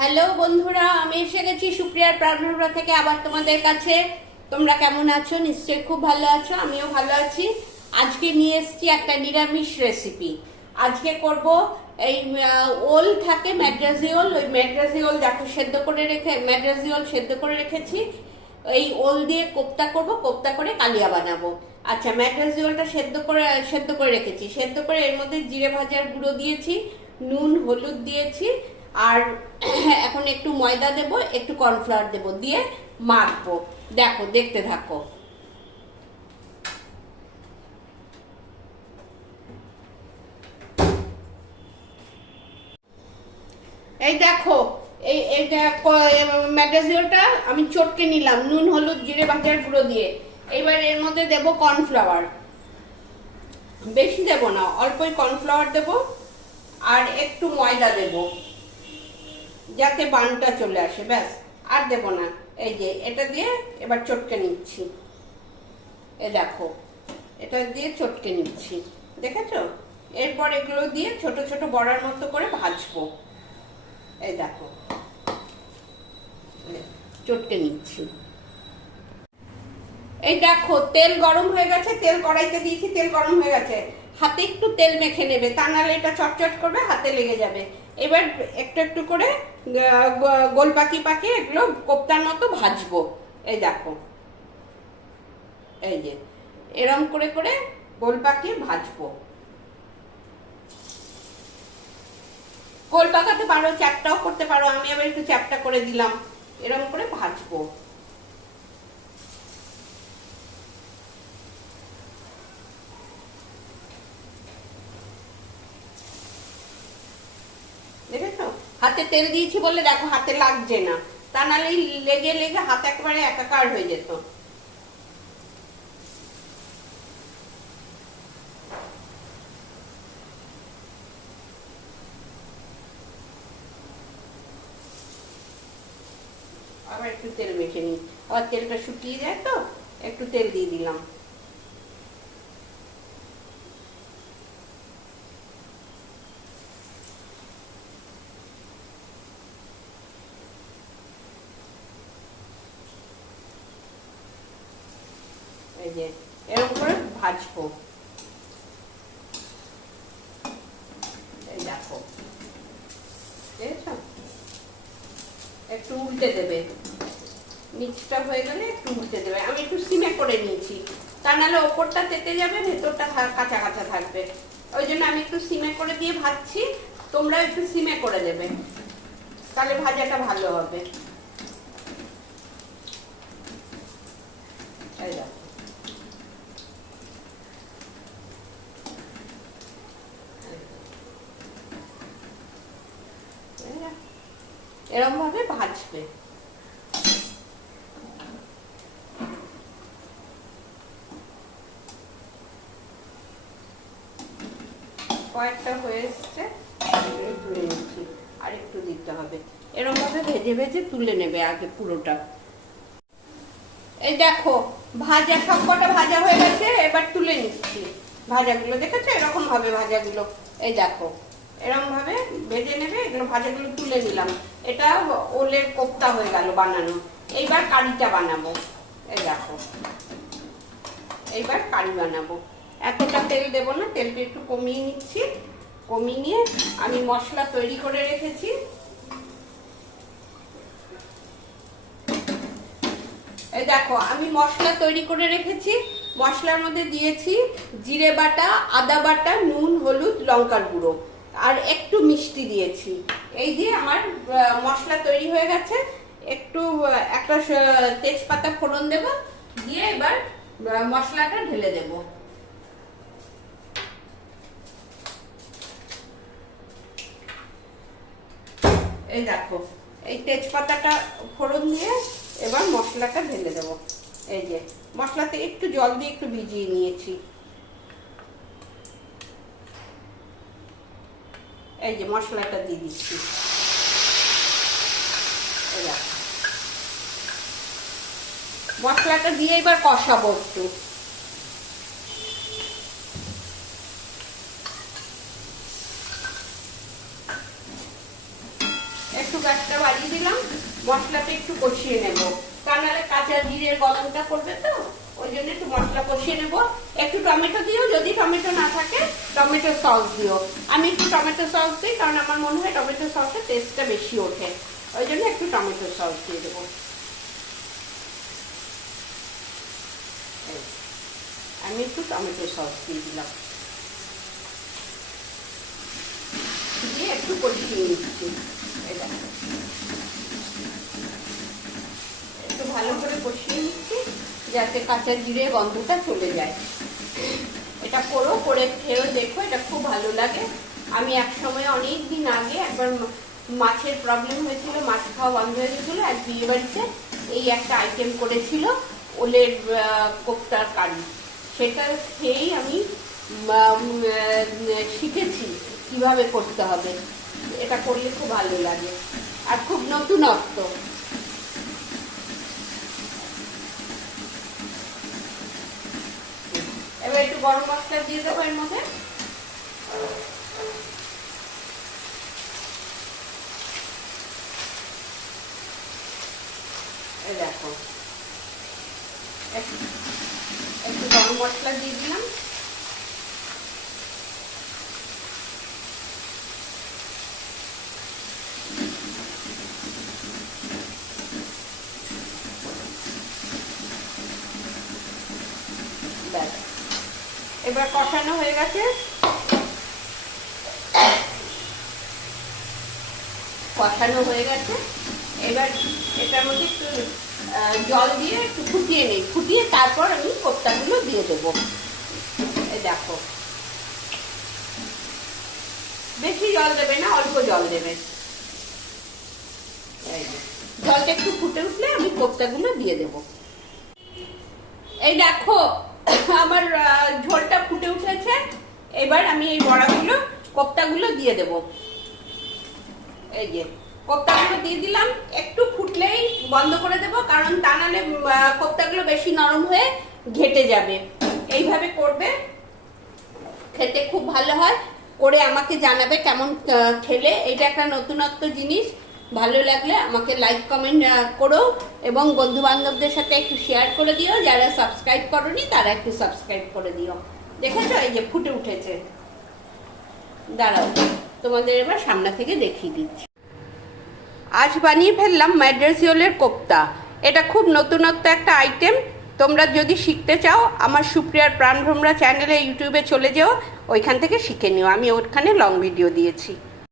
Hello বন্ধুরা, আমি এসে গেছি সুপ্রিয়ার প্রাণভরা থেকে আবার তোমাদের কাছে। তোমরা কেমন আছো? নিশ্চয়ই খুব ভালো আছো, আমিও ভালো আছি। আজকে নিয়ে এসেছি একটা নিরামিষ রেসিপি। আজকে করব এই ওল থাকে ম্যাড্রাসি ওল, ওই ম্যাড্রাসি ওল দেখো ম্যাড্রাসি ওল সেদ্ধ করে রেখেছি। এই ওল দিয়ে কোপ্তা করব, কোপ্তা করে কালিয়া বানাবো। আচ্ছা, ম্যাড্রাসি ওলটা সেদ্ধ করে রেখেছি। সেদ্ধ করে এর মধ্যে জিরে ভাজার গুঁড়ো দিয়েছি, নুন হলুদ দিয়েছি, আর এখন একটু ময়দা দেব, একটু কর্নফ্লাওয়ার দেব, দিয়ে মাখবো। দেখো, দেখতে থাকো। এই দেখো, এই ম্যাগাজিওটা আমি চটকে নিলাম নুন হলুদ জিরে ভাজার গুঁড়ো দিয়ে। এবার এর মধ্যে দেব কর্নফ্লাওয়ার, বেশি দেব না, অল্পই কর্নফ্লাওয়ার দেব, আর একটু ময়দা দেব যাতে বানটা চলে আসে, ব্যাস। আর দেব না। এই যে এটা দিয়ে এবার চটকে নিচ্ছি। এ দেখো, এটা দিয়ে চটকে নিচ্ছি, দেখেছো? এরপর এগুলো দিয়ে ছোট ছোট বড়ার মতো করে ভাজবো। এই দেখো, চটকে নিচ্ছি। এই দেখো, তেল গরম হয়ে গেছে, তেল কড়াইতে দিয়েছি, তেল গরম হয়ে গেছে। হাতে একটু তেল মেখে নেবে, তা নাহলে এটা চটচট করবে, হাতে লেগে যাবে। এবার একটু একটু করে গোল পাকিয়ে এগুলো কোপ্তার মতো ভাজবো। এই দেখো, এই যে এরম করে করে গোল পাকিয়ে ভাজবো। গোল পাকাতে পারো, চ্যাপটাও করতে পারো, আমি আবার একটু চ্যাপটা করে দিলাম। এরম করে ভাজবো। দেখেছো, হাতে তেল দিয়েছি বলে দেখো হাতে লাগছে না, তা নাহলে লেগে লেগে হাত একেবারে একাকার হয়ে যেত। আবার একটু তেল মেখে নিই, আবার তেলটা শুকিয়ে যায় তো, একটু তেল দিয়ে দিলাম। এই যে এরকম করে ভাজবো। এই দেখো, দেখেছো? একটু উল্টে দেবে, নিচটা হয়ে গেলে একটু উল্টে দেবে। আমি একটু সিমে করে নিয়েছি, তা নাহলে ওপরটা তেতে যাবে, ভেতরটা কাঁচা কাঁচা থাকবে। ওই জন্য আমি একটু সিমে করে দিয়ে ভাজছি। তোমরা একটু সিমে করে দেবে, তাহলে ভাজাটা ভালো হবে। এই দেখো, এরকম ভাবে ভাজবে। কয়েকটা হয়ে এসছে, তুলে নিচ্ছি। আর একটু দিতে হবে, এরকম ভাবে ভেজে ভেজে তুলে নেবে আগে পুরোটা। এই দেখো, ভাজা সবকটা ভাজা হয়ে গেছে, এবার তুলে নিচ্ছি ভাজাগুলো। দেখেছো এরকম ভাবে ভাজাগুলো, এই দেখো এরকম ভাবে ভেজে নেবে। এগুলো ভাজাগুলো তুলে নিলাম। এটা ওলের কোপ্তা হয়ে গেল বানানো। এইবার কারিটা বানাবো। এই দেখো, এইবার কারি বানাবো। এতটা তেল দেবো না, তেলটা একটু কমিয়ে নিচ্ছি। কমিয়ে নিয়ে আমি মশলা তৈরি করে রেখেছি। এই দেখো, আমি মশলা তৈরি করে রেখেছি। মশলার মধ্যে দিয়েছি জিরে বাটা, আদা বাটা, নুন হলুদ লঙ্কার গুঁড়ো, আর একটু মিষ্টি দিয়েছি। এই দিয়ে আমার মশলা তৈরি হয়ে গেছে। একটু একটা তেজপাতা ফোড়ন দেব, দিয়ে এবার মশলাটা ঢেলে দেব। এই দেখো, এই তেজপাতাটা ফোড়ন দিয়ে এবার মশলাটা ঢেলে দেবো। এই যে মশলাতে একটু জল দিয়ে একটু ভিজিয়ে নিয়েছি। এই যে মশলাটা দিয়ে দিচ্ছি। মশলাটা দিয়ে এবার কষাবো একটু। একটু গ্যাসটা বাড়িয়ে দিলাম, মশলাটা একটু কষিয়ে নেব, তা নাহলে কাঁচা জিরের গন্ধটা করবে তো, ওই জন্য একটু মশলা কষিয়ে নেব। একটু টমেটো দিও, যদি টমেটো না থাকে টমেটো সস দিও। আমি একটু টমেটো সস দিই, কারণ আমার মনে হয় টমেটো সসের টেস্টটা বেশি ওঠে, ওই জন্য একটু টমেটো সস দিয়ে দেবো। আমি একটু টমেটো সস দিয়ে দিলাম, দিয়ে একটু কষিয়ে নিচ্ছি। এটা একটু ভালো করে কষিয়ে নিচ্ছি যাতে কাঁচা জিরে গন্ধটা চলে যায়। এটা করে খেয়েও দেখো, এটা খুব ভালো লাগে। আমি এক সময় অনেক দিন আগে একবার মাছের প্রবলেম হয়েছিল, মাছ খাওয়া বন্ধ হয়ে গেছিল, আর বিয়ে বাড়িতে এই একটা আইটেম করেছিল, ওলের কোপ্তার কারি। সেটা খেয়েই আমি শিখেছি কিভাবে করতে হবে। এটা করলে খুব ভালো লাগে আর খুব নতুনত্ব। এবার একটু গরম মশলা দিয়ে দেবো এর মধ্যে। দেখো একটু গরম মশলা দিয়ে দিলাম। এবার কষানো হয়ে গেছে, এবার এটার মধ্যে একটু জল দিয়ে একটু ফুটিয়ে নেই, ফুটিয়ে তারপর আমি কোপ্তাগুলো দিয়ে দেবো। এই দেখো, বেশি জল দেবে না, অল্প জল দেবে। জলটা একটু ফুটে উঠলে আমি কোপ্তাগুলো দিয়ে দেবো। এই দেখো আমার ঝোলটা ফুটে উঠেছে। এবার আমি এই বড়াগুলো কোপ্তাগুলো দিয়ে দেব। এই যে কোপ্তাগুলো দিয়ে দিলাম, একটু ফুটলেই বন্ধ করে দেব, কারণ তা নাহলে কোপ্তাগুলো বেশি নরম হয়ে ঘেটে যাবে। এইভাবে করবে, খেতে খুব ভালো হয়। করে আমাকে জানাবে কেমন খেলে। এটা একটা নতুনত্ব জিনিস। ভালো লাগলে আমাকে লাইক কমেন্ট করো এবং বন্ধু বান্ধবদের সাথে একটু শেয়ার করে দিও। যারা সাবস্ক্রাইব করোনি তারা একটু সাবস্ক্রাইব করে দিও। দেখেছো এই যে ফুটে উঠেছে। দাঁড়াও, তোমাদের এবার সামনে থেকে দেখিয়ে দিচ্ছি। আজ বানিয়ে ফেললাম ম্যাড্রাসি ওলের কোপ্তা। এটা খুব নতুনত্ব একটা আইটেম। তোমরা যদি শিখতে চাও আমার সুপ্রিয়ার প্রাণভ্রমরা চ্যানেলে ইউটিউবে চলে যাও, ওইখান থেকে শিখে নিও। আমি ওখানে লং ভিডিও দিয়েছি।